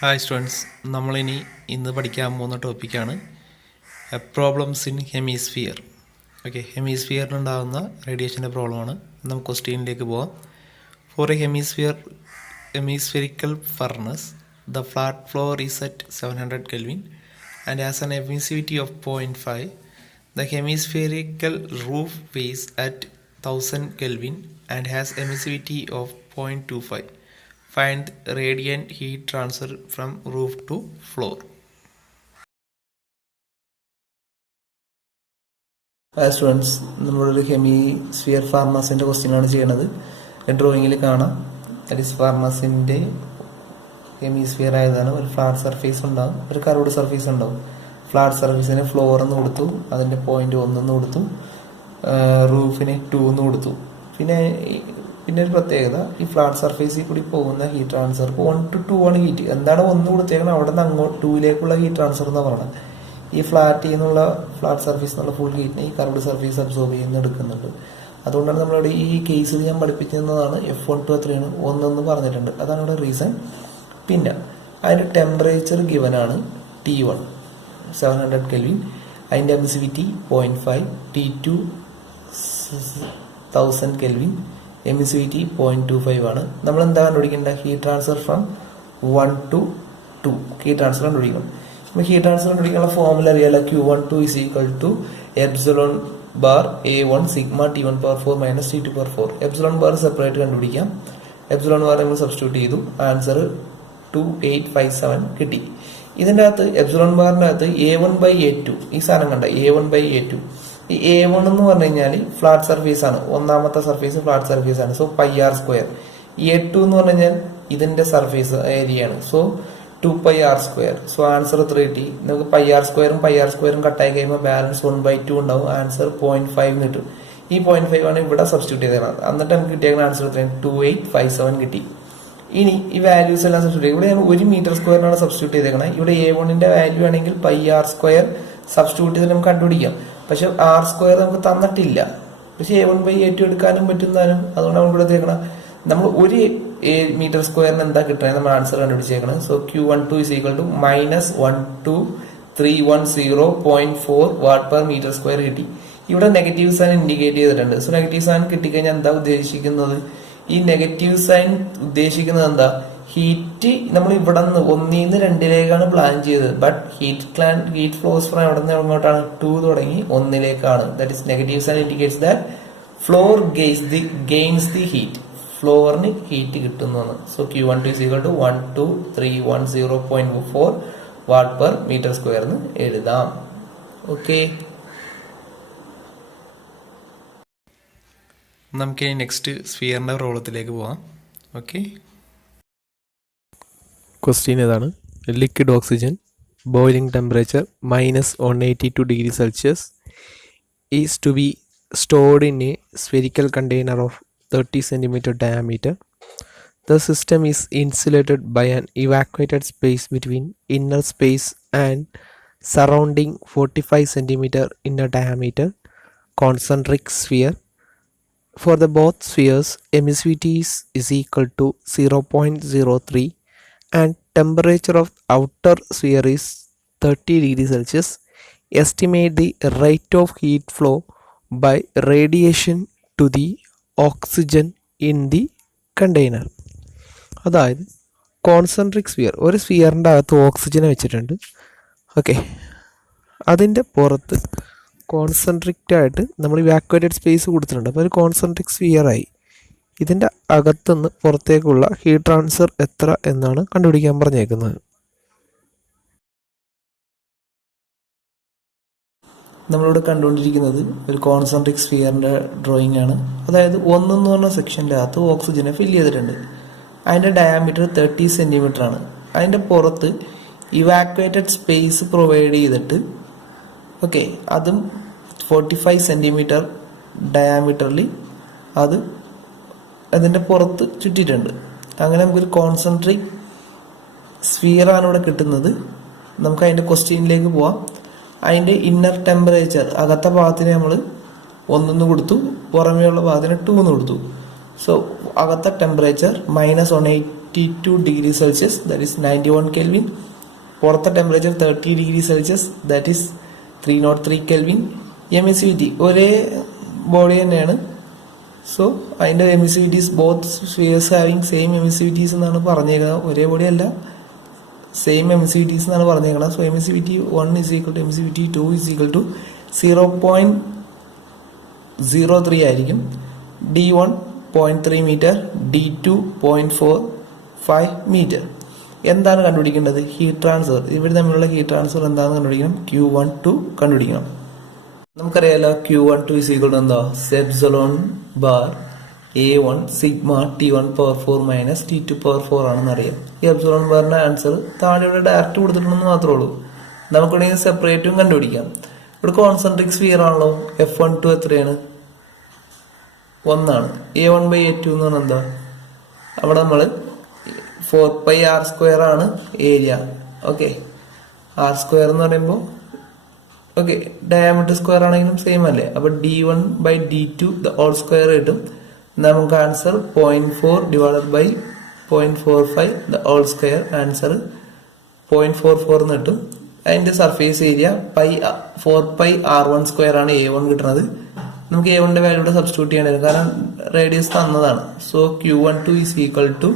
Hi students, നമ്മളിനി ഇന്ന് പഠിക്കാൻ പോകുന്ന ടോപ്പിക്കാണ് പ്രോബ്ലംസ് ഇൻ ഹെമിസ്ഫിയർ. ഓക്കെ, ഹെമിസ്ഫിയറിനുണ്ടാകുന്ന റേഡിയേഷൻ്റെ പ്രോബ്ലമാണ്. നമുക്ക് ക്വസ്റ്റ്യനിലേക്ക് പോവാം. For a hemispherical furnace, the flat floor is at 700 Kelvin and has an emissivity of 0.5. The hemispherical roof is at 1000 Kelvin and has emissivity of 0.25. Find radiant heat transfer from roof to floor. Students, നമ്മളൊരു hemisphere ഫാർമസിൻ്റെ ക്വസ്റ്റ്യനാണ് ചെയ്യണത്. ഡ്രോയിങ്ങിൽ കാണാം. That is ഫാർമസിൻ്റെ hemisphere ആയതാണ്. ഒരു flat surface ഉണ്ടാകും, ഒരു curved surface ഉണ്ടാവും. Flat സർഫേസിന് floor എന്ന് കൊടുത്തു, അതിൻ്റെ 0.1 കൊടുത്തു, റൂഫിന് 2 കൊടുത്തു. പിന്നെ ഒരു പ്രത്യേകത, ഈ ഫ്ലാറ്റ് സർഫേസിൽ കൂടി പോകുന്ന ഹീറ്റ് ട്രാൻസ്ഫർ 1 to 2 ആണ് ഹീറ്റ്. എന്താണ് 1 കൊടുത്തേക്കണം, അവിടെ നിന്ന് അങ്ങോട്ട് 2ലേക്കുള്ള ഹീറ്റ് ട്രാൻസ്ഫർ എന്ന് പറയുന്നത്. ഈ ഫ്ലാറ്റ് സർഫേസ് എന്നുള്ള ഫുൾ ഹീറ്റിനെ ഈ കർവ്ഡ് സർഫേസ് അബ്സോർബ് ചെയ്യുന്ന എടുക്കുന്നുണ്ട്. അതുകൊണ്ടാണ് നമ്മളിവിടെ ഈ കേസിൽ ഞാൻ പഠിപ്പിക്കുന്നതാണ് F1 to എത്രയാണ് 1 പറഞ്ഞിട്ടുണ്ട്. അതാണ് ഇവിടെ റീസൺ. പിന്നെ അതിൻ്റെ ടെമ്പറേച്ചർ ഗിവൻ ആണ് T1 700 Kelvin, അതിൻ്റെ എമിസിവിറ്റി 0.5, T2 1000 Kelvin, എമിസിവിറ്റി 0.25 ആണ്. നമ്മൾ എന്താ കണ്ടുപിടിക്കേണ്ട, heat transfer from 1 to 2 heat transfer കണ്ടുപിടിക്കണം. അപ്പോൾ ഹീറ്റ് ട്രാൻസ്ഫർ കണ്ടുപിടിക്കാനുള്ള ഫോർമുല അറിയാലോ. Q12 is equal to epsilon bar A1 sigma T1 power 4 minus T2 power 4. Epsilon bar separate കണ്ടുപിടിക്കാം. എപ്സിലോൺ ബാർ നമ്മൾ സബ്സ്റ്റിറ്റ്യൂട്ട് ചെയ്തു, ആൻസർ 2857 കിട്ടി. ഇതിൻ്റെ അകത്ത് എപ്സിലോൺ ബാറിൻ്റെ അകത്ത് A1/A2 ഈ സാധനം കണ്ട A1/A2. ഈ A1 എന്ന് പറഞ്ഞു കഴിഞ്ഞാൽ ഫ്ലാറ്റ് സർഫേസ് ആണ്, ഒന്നാമത്തെ സർഫേസ് ഫ്ലാറ്റ് സർഫേസ് ആണ്. So πr². A2 എന്ന് പറഞ്ഞു കഴിഞ്ഞാൽ ഇതിന്റെ സർഫേസ് ഏരിയ ആണ്. So 2πr². സോ ആൻസർ 3 കിട്ടി. നമുക്ക് πr² കട്ടായി കഴിയുമ്പോൾ ബാലൻസ് 1/2 ഉണ്ടാവും. ആൻസർ 0.5 കിട്ടും. ഈ 0.5 ആണ് ഇവിടെ സബ്സ്റ്റിറ്റ്യൂട്ട് ചെയ്തത്. എന്നിട്ട് നമുക്ക് കിട്ടിയ ആൻസർ 2857 കിട്ടി. ഇനി ഈ വാല്യൂസ് എല്ലാം സബ്സ്റ്റിറ്റ്യൂട്ട് ഇവിടെ ഞാൻ 1 m²-നാണ് സബ്സ്റ്റിറ്റ്യൂട്ട് ചെയ്തേക്കണേ. ഇവിടെ A1ന്റെ വാല്യൂ ആണെങ്കിൽ πr² സബ്സ്റ്റിറ്റ്യൂട്ട് ചെയ്ത് നമുക്ക് കണ്ടുപിടിക്കാം. പക്ഷെ r² നമുക്ക് തന്നിട്ടില്ല. പക്ഷെ A1/A2 എടുക്കാനും പറ്റുന്നതാനും. അതുകൊണ്ട് നമ്മൾ ഇവിടെ എടുത്തേക്കണം. നമ്മൾ 1 m² എന്താ കിട്ടണേ നമ്മൾ ആൻസർ കണ്ടുപിടിച്ചേക്കണം. So Q12 is equal to -12310.4 Watt/m² കിട്ടി. ഇവിടെ നെഗറ്റീവ് സൈൻ ഇൻഡിക്കേറ്റ് ചെയ്തിട്ടുണ്ട്. സോ നെഗറ്റീവ് സൈൻ കിട്ടിക്കഴിഞ്ഞാൽ എന്താ ഉദ്ദേശിക്കുന്നത്, ഈ നെഗറ്റീവ് സൈൻ ഉദ്ദേശിക്കുന്നത് എന്താ, ഹീറ്റ് നമ്മൾ ഇവിടെ നിന്ന് 1 to 2 പ്ലാൻ ചെയ്തത്. ബട്ട് ഹീറ്റ് ഫ്ലോസ് ഫ്രം എവിടെ നിന്ന് എങ്ങോട്ടാണ്, 2 തുടങ്ങി 1 that is negative sign indicates that floor gains the heat. ഫ്ലോറിന് ഹീറ്റ് കിട്ടുന്നതാണ്. So Q12 is equal to 12310.4 Watt/m² എന്ന് എഴുതാം. ഓക്കെ, നമുക്ക് നെക്സ്റ്റ് സ്ഫിയറിൻ്റെ പ്രോബ്ലത്തിലേക്ക് പോവാം. ഓക്കെ, ക്വസ്റ്റ്യൻ ഇതാണ്. Liquid oxygen boiling temperature -182 degrees Celsius is to be stored in a spherical container of 30 cm diameter. The system is insulated by an evacuated space between inner space and surrounding 45 cm inner diameter concentric sphere. For the both spheres, emissivity is equal to 0.03 and temperature of outer sphere is 30 degrees Celsius. Estimate the rate of heat flow by radiation to the oxygen in the container. അതായത് concentric sphere, ഒരു സ്ഫിയറിൻ്റെ അകത്ത് ഓക്സിജനെ വെച്ചിട്ടുണ്ട്. Okay, അതിൻ്റെ പുറത്ത് concentric ആയിട്ട് നമ്മൾ ഇവാക്യുവേറ്റഡ് space കൊടുത്തിട്ടുണ്ട്. അപ്പോൾ ഒരു കോൺസെൻട്രിക് സ്ഫിയറായി. ഇതിൻ്റെ അകത്തുനിന്ന് പുറത്തേക്കുള്ള ഹീറ്റ് ട്രാൻസ്ഫർ എത്ര എന്നാണ് കണ്ടുപിടിക്കാൻ പറഞ്ഞേക്കുന്നത്. നമ്മളിവിടെ കണ്ടുകൊണ്ടിരിക്കുന്നത് ഒരു കോൺസെൻട്രിക് സ്ഫിയറിൻ്റെ ഡ്രോയിങ് ആണ്. അതായത് 1 എന്ന് പറഞ്ഞ സെക്ഷൻ്റെ അകത്ത് ഓക്സിജനെ ഫില്ല് ചെയ്തിട്ടുണ്ട്. അതിൻ്റെ ഡയാമീറ്റർ 30 cm ആണ്. അതിൻ്റെ പുറത്ത് ഇവാക്യുവേറ്റഡ് സ്പേസ് പ്രൊവൈഡ് ചെയ്തിട്ട് ഓക്കെ, അതും 45 cm ഡയാമീറ്ററിൽ അത് അതിൻ്റെ പുറത്ത് ചുറ്റിയിട്ടുണ്ട്. അങ്ങനെ നമുക്കൊരു കോൺസെൻട്രിക് സ്ഫിയറാണ് ഇവിടെ കിട്ടുന്നത്. നമുക്ക് അതിൻ്റെ ക്വസ്റ്റ്യനിലേക്ക് പോവാം. അതിൻ്റെ ഇന്നർ ടെമ്പറേച്ചർ അകത്തെ ഭാഗത്തിന് നമ്മൾ 1 കൊടുത്തു, പുറമേയുള്ള ഭാഗത്തിന് 2 കൊടുത്തു. സോ അകത്തെ temperature -182 92 degree Celsius, that is 91 Kelvin. പുറത്തെ temperature 30 degree Celsius, that is 303 kelvin. Emissivity ഒരേ ബോഡി തന്നെയാണ്. സോ അതിൻ്റെ എമിസിവിറ്റീസ് ബോത്ത് സ്ഫിയേഴ്സ് ഹാവിങ് സെയിം എമിസിവിറ്റീസ് എന്നാണ് പറഞ്ഞേക്കുന്നത്. ഒരേ ബോഡി അല്ല, സെയിം എമിസിവിറ്റീസ് എന്നാണ് പറഞ്ഞേക്കുന്നത്. So emissivity 1 is equal to emissivity 2 is equal to 0.03 ആയിരിക്കും. D1 0.3 metre, D2 0.45 metre. എന്താണ് കണ്ടുപിടിക്കേണ്ടത്? Heat transfer. ഇവർ തമ്മിലുള്ള ഹീറ്റ് ട്രാൻസ്ഫർ എന്താണെന്ന് കണ്ടുപിടിക്കണം. Q12 കണ്ടുപിടിക്കണം. നമുക്കറിയാലോ Q12 is equal to എന്താ? Epsilon bar A1 sigma T1 power 4 minus T2 power 4 ആണെന്ന് അറിയാം. ഈ എപ്സിലോൺ ബാറിന്റെ ആൻസർ താഴെ ഇവിടെ ഡയറക്റ്റ് കൊടുത്തിട്ടുണ്ടെന്ന് മാത്രമേ ഉള്ളൂ. നമുക്കിവിടെ സെപ്പറേറ്റും കണ്ടുപിടിക്കാം. ഇവിടെ കോൺസെൻട്രിക് സ്ഫിയർ ആണല്ലോ. F12 എത്രയാണ്? 1 ആണ്. A1/A2 എന്ന് പറഞ്ഞാൽ എന്താ? അവിടെ നമ്മൾ 4πr² ആണ് ഏരിയ. ഓക്കെ, r² എന്ന് പറയുമ്പോൾ ഓക്കെ ഡയമീറ്റർ സ്ക്വയർ ആണെങ്കിലും സെയിം അല്ലേ. അപ്പൊ D1/D2 ഹോൾ സ്ക്വയർ കിട്ടും. നമുക്ക് answer 0.4 divided by 0.45 whole square, answer 0.44 എന്ന് കിട്ടും. അതിന്റെ സർഫേസ് ഏരിയ 4πr1² ആണ് A1 കിട്ടുന്നത്. നമുക്ക് A1ന്റെ വാല്യൂ ഇവിടെ സബ്സ്റ്റിറ്റ്യൂട്ട് ചെയ്യേണ്ടി വരും, കാരണം റേഡിയസ് തന്നതാണ്. So Q12 is equal to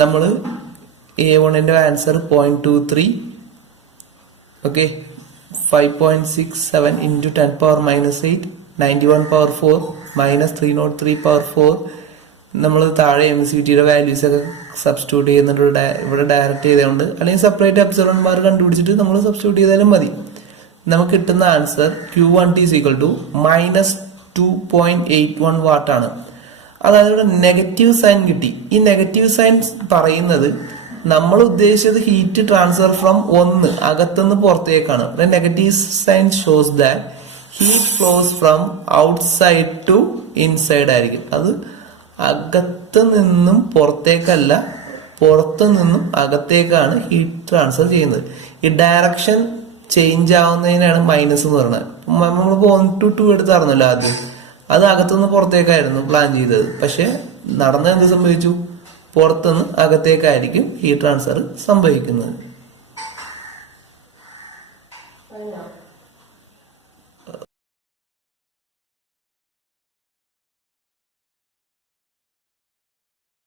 നമ്മൾ A1ന്റെ answer 0.23, okay 5.67 into 10 power minus 8, 91 power 4 minus 303 power 4. നമ്മൾ താഴെ എമിസിവിറ്റിയുടെ വാല്യൂസ് ഒക്കെ സബ്സ്റ്റിറ്റ്യൂട്ട് ചെയ്യുന്നുണ്ട് ഇവിടെ ഡയറക്റ്റ് ചെയ്തുകൊണ്ട്, അല്ലെങ്കിൽ സെപ്പറേറ്റ് എപ്സിലോൺ ബാർ കണ്ടുപിടിച്ചിട്ട് നമ്മൾ സബ്സ്റ്റിറ്റ്യൂട്ട് ചെയ്താലും മതി. നമുക്ക് കിട്ടുന്ന answer Q12 is equal to -2.81 what ആണ്. അതായത് ഇവിടെ നെഗറ്റീവ് സൈൻ കിട്ടി. ഈ നെഗറ്റീവ് സൈൻ പറയുന്നത് നമ്മൾ ഉദ്ദേശിച്ചത് ഹീറ്റ് ട്രാൻസ്ഫർ ഫ്രം ഒന്ന് അകത്തുനിന്ന് പുറത്തേക്കാണ്. Negative sign shows that heat flows from outside to inside ആയിരിക്കും. അത് അകത്ത് നിന്നും പുറത്തേക്കല്ല, പുറത്തു നിന്നും അകത്തേക്കാണ് ഹീറ്റ് ട്രാൻസ്ഫർ ചെയ്യുന്നത്. ഈ ഡയറക്ഷൻ ചേഞ്ച് ആവുന്നതിനാണ് മൈനസ് എന്ന് പറയുന്നത്. നമ്മളിപ്പോ 1 to 2 എടുത്തായിരുന്നല്ലോ ആദ്യം, അത് അകത്തുനിന്ന് പുറത്തേക്കായിരുന്നു പ്ലാൻ ചെയ്തത്. പക്ഷെ നടന്ന എന്ത് സംഭവിച്ചു? പുറത്തുനിന്ന് അകത്തേക്കായിരിക്കും ഹീറ്റ് ട്രാൻസ്ഫർ സംഭവിക്കുന്നത്.